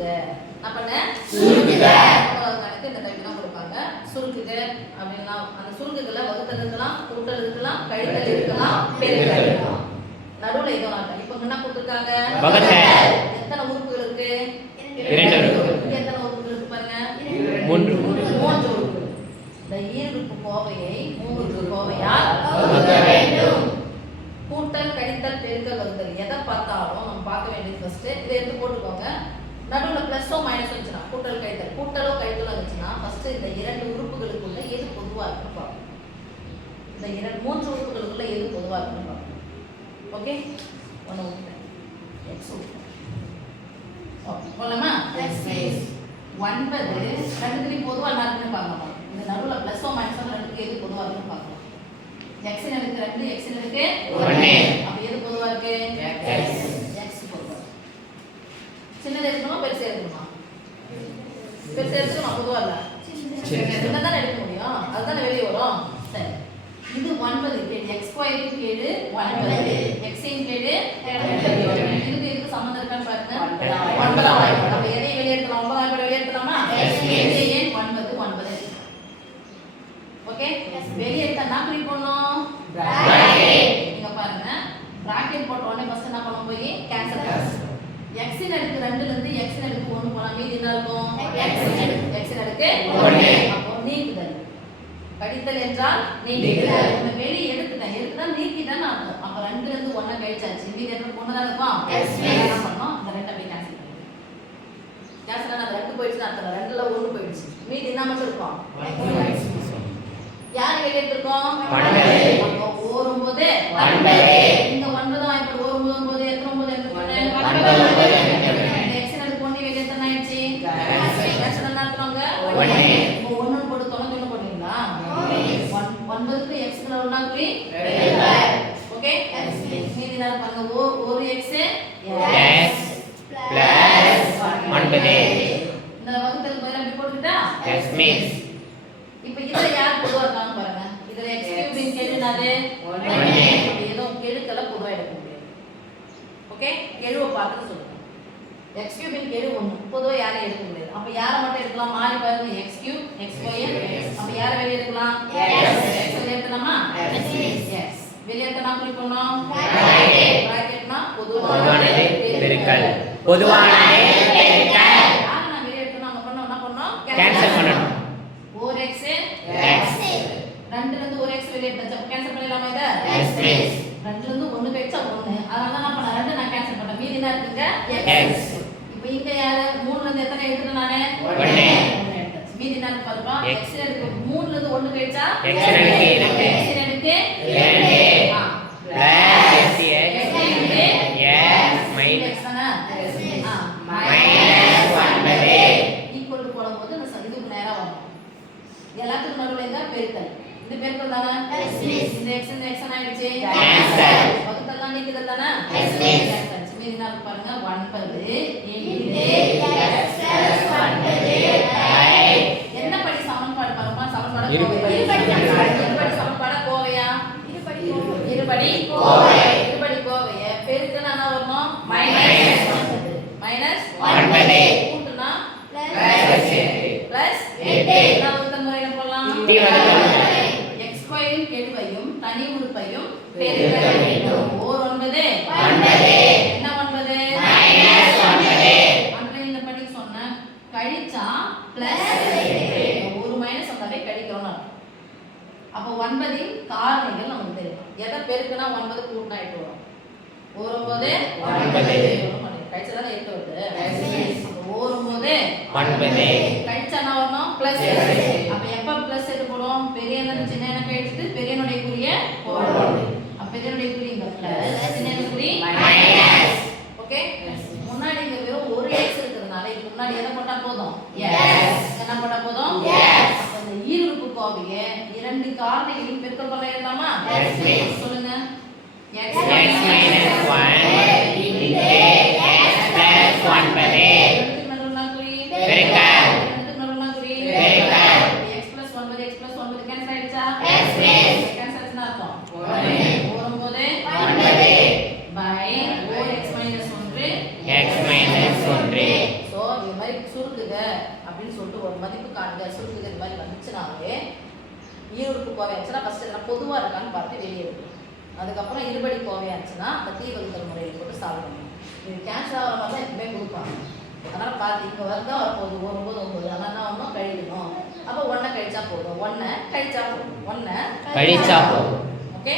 சுருக்குக. நான் பண்ண சுருக்குக. கணக்கு இந்த டைப் தான் கொடுப்பாங்க. சுருக்குக அப்படினா அந்த சுருக்குகளை வகுத்தல் இருக்கலாம், கூட்டல் இருக்கலாம், கழித்தல் இருக்கலாம், பெருக்கல் இருக்கலாம். நடுவுல ஏதோ நான் இப்போ என்ன கொடுத்திருக்காங்க? வகுத்தல். எத்தனை உறுப்புகள் இருக்கு? 2 இருக்கு. எத்தனை உறுப்புகள் இருக்கு பாருங்க? 3 உறுப்புகள். இந்த ஈருறுப்பு கோவையை 3 உறுப்பு கோவையால் வகுக்க வேண்டும். கூட்டல், கழித்தல், பெருக்கல், வகுத்தல் எதை பார்த்தாலும் நம்ம பார்க்க வேண்டியது ஃபர்ஸ்ட் இதை எடுத்து போட்டுக்கோங்க. நடுவுல பிளஸோ மைனஸோ இருந்துச்சுன்னா கூட்டல் கழித்தல் கூட்டலோ கழித்தலோ இருந்துச்சுன்னா ஃபர்ஸ்ட் இந்த 2 உறுப்புகளுக்குள்ள எது பொதுவா இருக்குன்னு பார்க்கணும். இந்த 3 உறுப்புகளுக்குள்ள எது பொதுவா இருக்குன்னு பார்க்கணும். ஓகே, ஒன்று விட்டுட்டேன். எக்ஸ் விட்டுட்டேன். ஓகே, போலாமா? எக்ஸ் ப்ளஸ் 9 ரெண்டுத்துலையும் பொதுவாக என்ன இருக்குன்னு பார்க்கணும். இந்த நடுவில் ப்ளஸோ மைனஸோ ரெண்டுக்கு எது பொதுவாக இருக்குன்னு பார்க்கணும். எக்ஸின் இருக்கு 2, எக்ஸின் இருக்கு 1. அப்போ எது பொதுவாக இருக்கு? எக்ஸ். எக்ஸ் பொதுவாக. சின்னது எடுக்கணுமா பெருசு எடுக்கணுமா? பெருசு எடுக்கணும் பொதுவாக இல்லை. சின்னது தானே எடுக்க முடியும், அதுதானே வெளியே வரும். சரி, இது 9 கேடு x ஸ்கொயருக்கு கேடு 9 x இன் கேடு 2. இதுக்கு சம்பந்தம் இருக்கான்னு பாருங்க. 9 ஆயிடும். அப்ப எதை வெளிய எடுக்கலாம்? 9 ஆயிடும் வெளிய எடுக்கலாமா? இது ஏன் 9 ஓகே, வெளிய எடுத்தா என்ன குறி போடணும்? பிராக்கெட். நீங்க பாருங்க, பிராக்கெட் போட்ட உடனே ஃபர்ஸ்ட் என்ன பண்ண போய் கேன்சல் பண்ணணும். x இன் அடுக்கு 2 ல இருந்து x இன் அடுக்கு 1 போனா மீதி என்ன இருக்கும்? x இன் அடுக்கு 1. அப்போ நீக்குதல். கழித்தல் என்றால் நீக்குதல். இந்த வெளி எடுத்துட்டா நீக்கிதான் அர்த்தம். அப்ப 2 ல இருந்து 1 கழிச்சாச்சு. மீதி என்ன 1 தான் இருக்கும். என்ன பண்ணோம்? இந்த 2 அப்படியே கேன்சல் பண்ணிடலாம். கேன்சல் ஆனா 2 போயிடுச்சு அர்த்தம். 2 ல 1 போயிடுச்சு. மீதி என்ன மட்டும் இருக்கும்? யார் வெளிய எடுத்துறோம்? 9. அப்போ ஓரும்போது 9. இங்க 9 தான் இப்ப ஓரும்போது எத்தனை 9 எடுத்துறோம்? 9. x ன் அடுக்கு 1 வெளிய எடுத்தா ஆயிடுச்சு. கேன்சல் என்ன அர்த்தம்ங்க? 1. இப்போ 1 போட்டு 91 போடுவீங்களா? 9 க்கு x ல ஒண்ணா குறி 2. ஓகே, மீதி என்ன பாருங்க? ஒரு x x பிளஸ் 9. இந்த வகுத்தல் பதிலா இப்படி போட்டுட்டா x மீன்ஸ். இப்போ இதுல யார் பொதுவா இருக்காங்க பாருங்க. இதுல x கியூப் இன் கேடு என்னது? 1. அப்ப ஏதோ கேடுக்கல பொதுவா எடுக்க முடியாது. ஓகே, கெழுவ பார்த்து சொல்லுங்க. x கியூப் இன் கேடு 1 பொதுவா யாரை எடுக்க முடியாது. அப்ப யாரை மட்டும் எடுக்கலாம்? மாறி பாருங்க. x cube x square. அப்ப யாரை வெளிய எடுக்கலாம்? x வெளிய எடுக்கலாமா? x வெளிய எடுத்தா குறி பண்ணோம். பிராக்கெட்னா பொதுவானது பெருக்கல். பொதுவானது பெருக்கல். யாரை நான் வெளிய எடுத்தா நம்ம பண்ணோம் என்ன பண்ணோம்? கேன்சல் பண்ணனும். 4x x 2 ல இருந்து 1x வெளிய எடுத்தா கேன்சல் பண்ணிடலாமா இத? Yes please. 2 ல இருந்து 1 கழிச்சா 1. அதனால நான் பண்ண 2 நான் கேன்சல் பண்ணேன். மீதி என்ன இருக்குங்க? x. இப்போ இங்க யாரு 3 ல இருந்து எத்தனை எடுத்துட்டேன் நானே? 1. மீதி என்ன இருக்கு பாருங்க. x ல இருக்கு 3 ல இருந்து 1 கழிச்சா x ல இருக்கு 2 plus x minus minus 9 equal போடும்போது இதுக்கு நேரா வரும். எல்லாத்துக்கும் நடுவுல இருந்தா பெருக்கல். இது பெருக்கல் தானே? Yes please. இந்த x இந்த x ஆயிடுச்சு. கேன்சல். வகுத்தல் தான் நீக்குதல் தானே? Yes please. மீதி என்ன பாருங்க? 9 x + 9 என்ன படி சமன்பாடு பாருமா? சமன்பாடு இருபடி சமன்பாடு கோவையா? இருபடி கோவை. இருபடி கோவைய பெருக்கனா என்ன வரும்? மைனஸ் 9 கூட்டுனா பிளஸ் 8 நான் வகுத்தல் முறையில போடலாம். x ஸ்கொயரின் கெழுவையும் தனி உறுப்பையும் பெருக்க வேண்டும். ஓர் 9 என்ன 9 9 இந்த படி சொன்ன கழிச்சா பிளஸ் 8 ஒரு மைனஸ் வந்தாலே கழிக்கிறோம்னு அர்த்தம். அப்ப 9 இன் காரணிகள் நமக்கு தெரியும். எதை பெருக்குனா 9 கூட்டினா 8 வரும். ஓர் 9 கழிச்சா 8 வருது. ஓர் 9 கழிச்சா என்ன வரணும்? பிளஸ். அப்ப எப்ப பிளஸ் எது போடும்? பெரியன சின்ன கழிச்சிட்டு பெரியனுடைய குறிய போடணும். அப்ப பெரியனுடைய குறி இங்க பிளஸ், சின்ன குறி மைனஸ். ஓகே, முன்னாடி இங்க வெறும் ஒரு x இருக்குறதுனால இதுக்கு முன்னாடி எதை போட்டா போதும்? எஸ். என்ன போட்டா போதும்? எஸ். அப்ப இந்த ஈருறுப்பு கோவையை 2 காரணிகளையும் பெருக்கல் பண்ண எழுதலாமா? Yes please. சொல்லுங்க. x - 1 * x + 9 ரெண்டுக்கு நடுவுல குறி பெருக்கல். ரெண்டுக்கு நடுவுல குறி பெருக்கல். x + 9 கேன்சல் ஆயிடுச்சா? Yes please. கேன்சல் ஆச்சுனா அர்த்தம் 1 9 by 4x - 1 x - 1 சோ மாதிரி சுருக்குக அப்படின்னு சொல்லிட்டு ஒரு மதிப்பு காண்க சுருக்குக இது மாதிரி வந்துச்சுனாலே ஈருறுப்பு கோவையாச்சுன்னா ஃபர்ஸ்ட் எல்லாம் பொதுவாக இருக்கான்னு பார்த்து வெளியே எடுக்கணும். அதுக்கப்புறம் இருபடி கோவையாச்சுன்னா அந்த தீ வகுத்தல் முறையில் போட்டு சால்வ் பண்ணணும். இது கேன்சல் ஆகிற மாதிரி தான் எப்பவுமே கொடுப்பாங்க. அதனால் பார்த்து இங்கே வருதா வரப்போகுது 9 9 ஆனால் என்ன ஒன்றும் கழிக்கணும். அப்போ 1 கழிச்சா போதும், 1 கழிச்சா போதும், 1 கழிச்சா போதும். ஓகே.